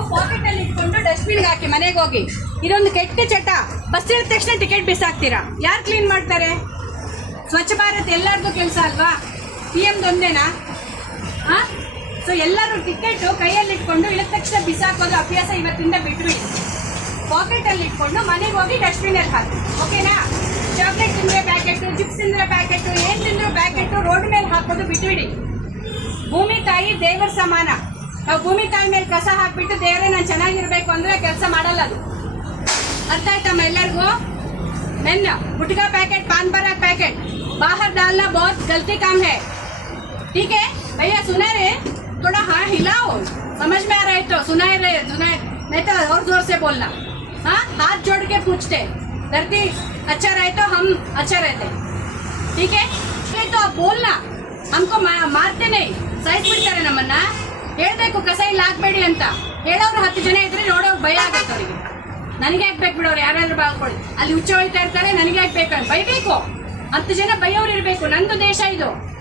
Packet ಅಲ್ಲಿ ಇಟ್ಕೊಂಡು ಡಸ್ಟ್ಬಿನ್ಗೆ ಹಾಕಿ ಮನೆಗೆ ಹೋಗಿ. ಇದೊಂದು ಕೆಟ್ಟ ಚಟ. ಬಸ್ ಇಳಿದ ತಕ್ಷಣ ಟಿಕೆಟ್ ಬಿಸಾಕ್ತೀರಾ. ಯಾರು ಕ್ಲೀನ್ ಮಾಡ್ತಾರೆ? ಸ್ವಚ್ಛ ಭಾರತ್ ಎಲ್ಲರದು ಕೆಲಸ ಅಲ್ವಾ? PM ಒಂದೇನಾ? ಹಾಂ, ಸೊ ಎಲ್ಲರೂ ಟಿಕೆಟು ಕೈಯಲ್ಲಿ ಇಟ್ಕೊಂಡು ಇಳಿದ ತಕ್ಷಣ ಬಿಸಾಕೋದು ಅಭ್ಯಾಸ ಇವತ್ತಿಂದ ಬಿಟ್ಬಿಡಿ. ಪಾಕೆಟಲ್ಲಿ ಇಟ್ಕೊಂಡು ಮನೆಗೆ ಹೋಗಿ ಡಸ್ಟ್ಬಿನಲ್ಲಿ ಹಾಕಿ. ಓಕೆನಾ? ಚಾಕ್ಲೇಟ್ ತಿಂದರೆ ಪ್ಯಾಕೆಟು, ಚಿಪ್ಸ್ ತಿಂದರೆ ಪ್ಯಾಕೆಟು, ಏನು ತಿಂದರೂ ಪ್ಯಾಕೆಟು ರೋಡ್ ಮೇಲೆ ಹಾಕೋದು ಬಿಟ್ಬಿಡಿ. ಭೂಮಿ ತಾಯಿ ದೇವರ ಸಮಾನ. ನಾವು ಭೂಮಿ ತಾಯಿ ಮೇಲೆ ಕಸ ಹಾಕ್ಬಿಟ್ಟು ದೇವರೇ ನಾನು ಚೆನ್ನಾಗಿರ್ಬೇಕು ಅಂದರೆ ಕೆಲಸ ಮಾಡಲ್ಲ ಅದು. ಅರ್ಥ ಆಯ್ತಮ್ಮ ಎಲ್ಲರಿಗೂ? मेन गुटखा पैकेट, पान पराग पैकेट बाहर डालना बहुत गलती काम है. ठीक है भैया? सुना रहे? थोड़ा हाँ हिलाओ, समझ में आ रहा है तो सुनाए रहे, नहीं तो और जोर से बोलना. हाँ, हाथ जोड़ के पूछते धरती अच्छा रहे तो हम अच्छा रहते. ठीक है? तो आप बोलना, हमको मारते नहीं, ಸೈಜ್ ಬಿಡ್ತಾರೆ ನಮ್ಮನ್ನ. ಹೇಳ್ಬೇಕು ಕಸ ಇಲ್ಲಿ ಹಾಕ್ಬೇಡಿ ಅಂತ. ಹೇಳೋರು 10 ಜನ ಇದ್ರೆ ನೋಡೋರು ಭಯ ಆಗುತ್ತೆ ಅವರಿಗೆ. ನನಗೆ ಯಾಕೆ ಬೇಕು ಬಿಡೋರು, ಯಾರಾದ್ರೂ ಬಾಳ್ಕೊಳ್ಳಿ. ಅಲ್ಲಿ ಹುಚ್ಚ ಹೊಯ್ತಾ ಇರ್ತಾರೆ, ನನಗೆ ಯಾಕೆ ಬೇಕು ಬೈಬೇಕು. 10 ಜನ ಬೈಯೋರು ಇರಬೇಕು. ನಂದು ದೇಶ ಇದು.